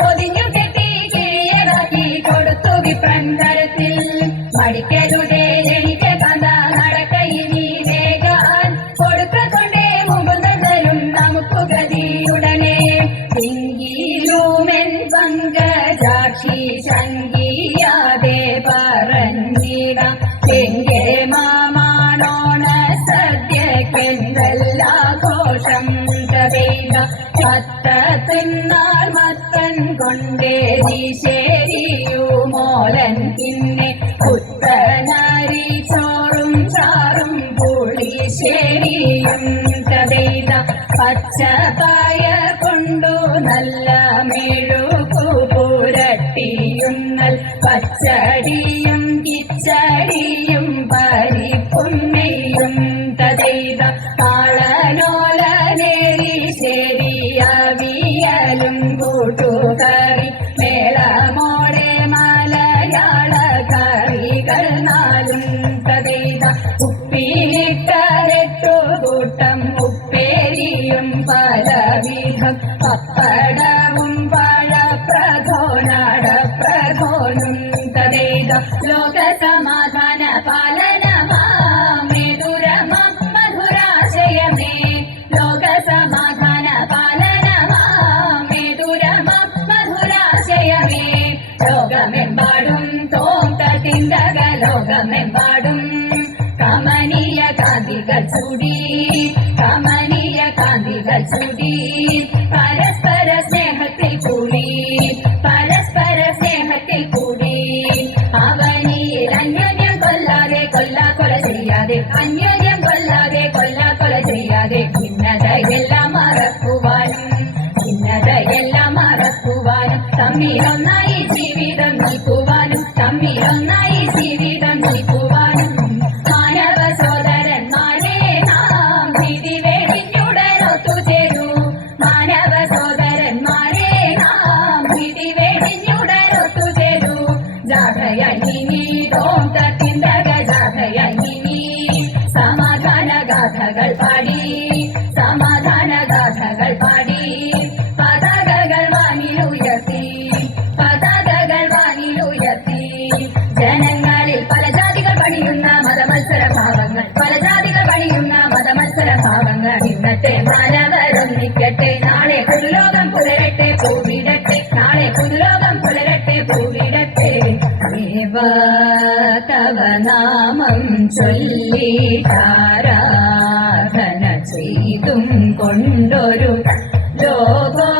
കൊടുത്തു കെട്ടി കിഴിയതാക്കി കൊടുത്തു വിപ്രന്തരത്തിൽ. പഠിക്കലുടെ മത്തൻ കൊണ്ടേ ശരിയു മോലൻ പിന്നെ പുത്തനരി ചോറും ചാറും പുളിശ്ശേരിയും പച്ച പായ കൊണ്ടു നല്ല മെഴുകു പുരട്ടിയും പച്ചടിയും കിച്ചടിയും പരിപ്പും കഥയിത ഉപ്പിലിട്ടരട്ടു കൂട്ടം ഉപ്പേരിയും പലവിധം പപ്പടവും പഴപ്രധോനട പ്രധോനും തതേത ലോക സമാധാന പാലനമാതുരമ ലോകമെമ്പാടും തോം തട്ടിന്തക ലോകമെമ്പാടും കമനീയ കാന്തികൾ ചൂടി കമനീയ കാന്തികൾ ചൂടി. പരസ്പര സ്നേഹത്തിൽ കൂടി പരസ്പര സ്നേഹത്തിൽ കൂടി. അവനിൽ അന്യോന്യം കൊല്ലാതെ കൊല്ലാ കൊല ചെയ്യാതെ അന്യോന്യം കൊല്ലാതെ കൊല്ലാ കൊല ചെയ്യാതെ ഭിന്നതയെല്ലാം മറക്കുവാനും ഭിന്നതയെല്ലാം മറക്കുവാനും തമ്മിലൊന്നായി ജീവിതം പാടി. പാടി. വാനിലുയർത്തി. വാനിലുയർത്തി. പണിയുന്ന ഭാവങ്ങൾ. പണിയുന്ന ഇന്നത്തെ മാനവരൊന്നിക്കട്ടെ നാളെ പുതുലോകം പുലരട്ടെ പൂവിടട്ടെ നാമം ചൊല്ലിട്ടാരാധന ചെയ്തും കൊണ്ടൊരു ലോകോപകാരിയതാവുകയാണെന്നുടെ